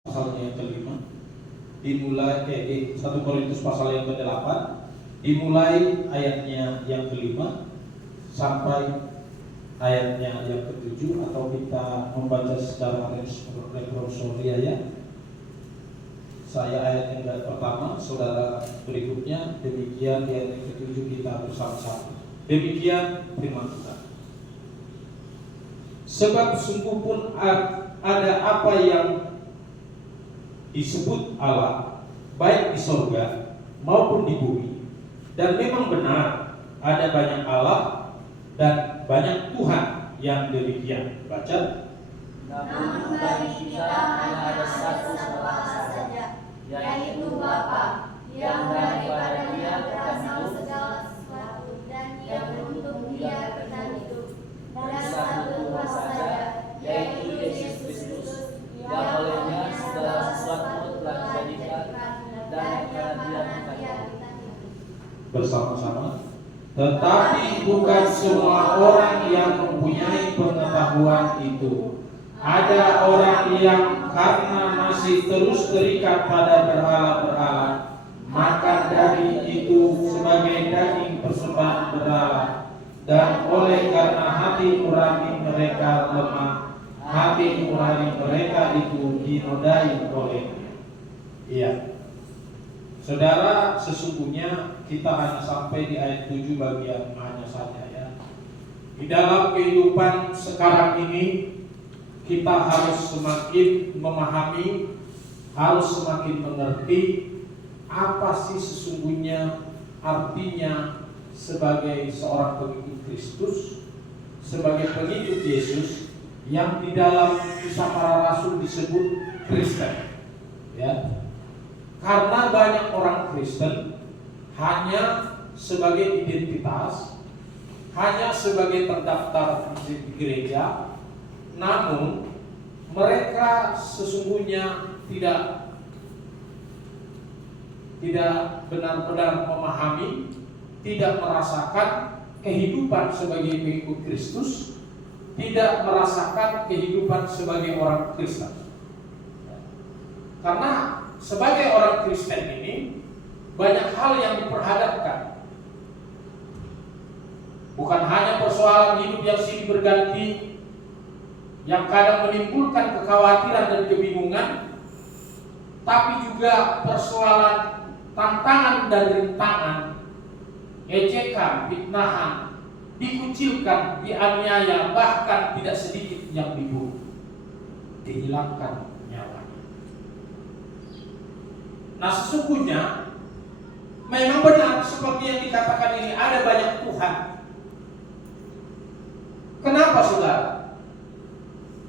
pasalnya yang kelima, dimulai di 1 Korintus pasal yang ke-8, dimulai ayatnya yang kelima sampai ayatnya yang ke-7, atau kita membaca secara retrosoria ya. Saya ayat yang pertama, saudara berikutnya. Demikian di ayat yang ke-7 kita bersama-sama. Demikian firman Tuhan. Sebab sungguh pun ada apa yang disebut Allah, baik di surga maupun di bumi. Dan memang benar ada banyak Allah dan banyak Tuhan yang demikian. Baca. Namun bagi kita hanya ada satu Allah saja, yaitu Bapa, yang daripadanya berasal segala sesuatu dan yang untuk Dia kita hidup. Dan satu Tuhan saja, yaitu Yesus Kristus, yang olehnya segala sesuatu telah dijadikan, dan karena Dia kita hidup. Bersama-sama. Tetapi bukan semua orang yang mempunyai pengetahuan itu. Ada orang yang karena masih terus terikat pada berhala-berhala, maka daging itu sebagai daging persembahan berhala. Dan oleh karena hati nurani mereka lemah, hati nurani mereka itu dinodai olehnya. Iya. Saudara, sesungguhnya kita hanya sampai di ayat 7 bagian hanya saja ya. Di dalam kehidupan sekarang ini kita harus semakin memahami, harus semakin mengerti apa sih sesungguhnya artinya sebagai seorang pengikut Kristus, sebagai pengikut Yesus yang di dalam Kisah Para Rasul disebut Kristen. Ya. Karena banyak orang Kristen hanya sebagai identitas, hanya sebagai terdaftar di gereja, namun mereka sesungguhnya tidak benar-benar memahami, tidak merasakan kehidupan sebagai pengikut Kristus, tidak merasakan kehidupan sebagai orang Kristen. Karena sebagai orang Kristen ini banyak hal yang diperhadapkan. Bukan hanya persoalan hidup yang silih berganti, yang kadang menimbulkan kekhawatiran dan kebingungan, tapi juga persoalan tantangan dan rintangan, ejekan, fitnahan, dikucilkan, dianiaya, bahkan tidak sedikit yang dibunuh, dihilangkan nyawanya. Nah, sesungguhnya memang benar seperti yang dikatakan ini, ada banyak Tuhan. Kenapa saudara?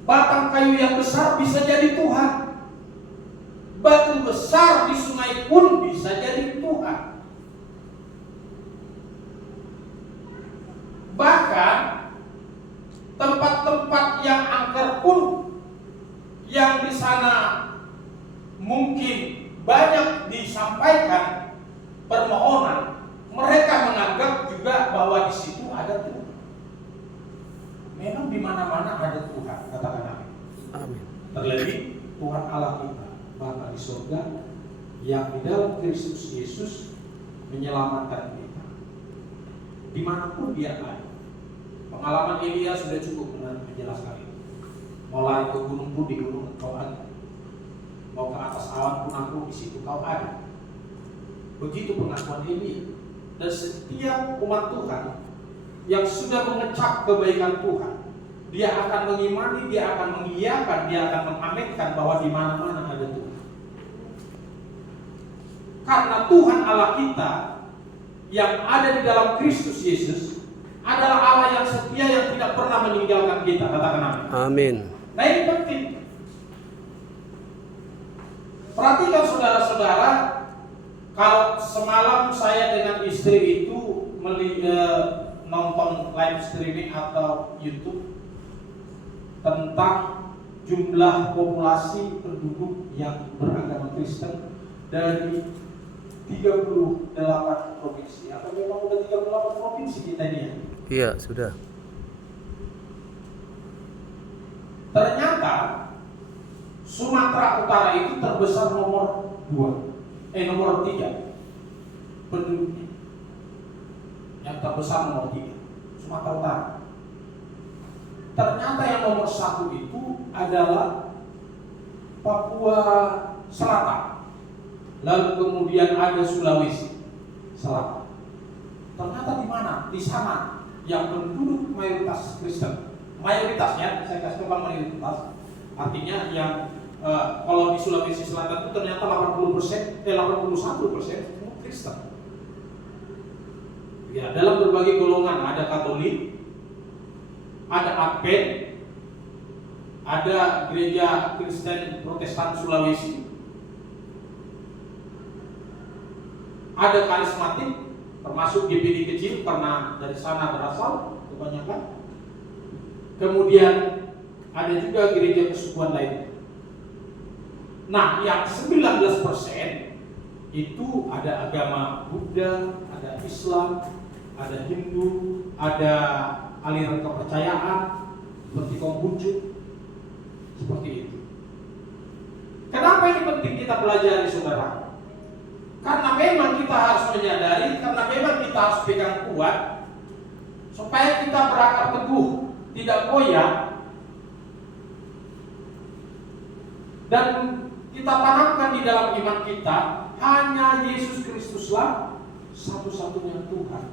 Batang kayu yang besar bisa jadi Tuhan. Batu besar di sungai pun bisa jadi Tuhan. Bahkan tempat-tempat yang angker pun, yang di sana mungkin banyak disampaikan permohonan, mereka menganggap juga bahwa di situ ada Tuhan. Memang di mana-mana ada Tuhan, katakan amin. Amin. Terlebih Tuhan Allah kita, Bapa di surga, yang di dalam Kristus Yesus menyelamatkan kita. Dimanapun Dia ada. Pengalaman Elia sudah cukup menjelaskan itu. Mau lari ke gunung pun di gunung Engkau ada. Mau ke atas awan pun aku di situ Kau ada. Begitu pengakuan Elia. Dan setiap umat Tuhan yang sudah mengecap kebaikan Tuhan, dia akan mengimani, dia akan mengiyakan, dia akan mengaminkan bahwa di mana-mana ada Tuhan. Karena Tuhan Allah kita yang ada di dalam Kristus Yesus adalah Allah yang setia, yang tidak pernah meninggalkan kita. Katakan amin. Amin. Nah, ini penting. Perhatikan saudara-saudara, kalau semalam saya dengan istri itu nonton live streaming atau YouTube tentang jumlah populasi penduduk yang beragama Kristen dari 38 provinsi. Atau memang udah 38 provinsi kita ini ya? Iya, sudah. Ternyata Sumatera Utara itu terbesar nomor 3 penduduknya. Yang terbesar nomor 3 Sumatera Utara. Ternyata yang nomor 1 itu adalah Papua Selatan. Lalu kemudian ada Sulawesi Selatan. Ternyata di mana? Di sana yang penduduk mayoritas Kristen. Mayoritasnya, saya kasih tahu mayoritas. Artinya yang kalau di Sulawesi Selatan itu ternyata 81% semua Kristen. Ya, dalam berbagai golongan, ada Katolik, ada Advent, ada gereja Kristen Protestan Sulawesi, ada karismatik, termasuk GPD kecil karena dari sana berasal kebanyakan. Kemudian ada juga gereja kesukuan lain. Nah, yang 19% itu ada agama Buddha, ada Islam, ada Hindu, ada aliran kepercayaan seperti Konghucu, seperti itu. Kenapa ini penting kita pelajari, saudara? Karena memang kita harus menyadari, karena memang kita harus pegang kuat supaya kita berakar teguh, tidak goyah, dan kita tanamkan di dalam iman kita hanya Yesus Kristuslah satu-satunya Tuhan.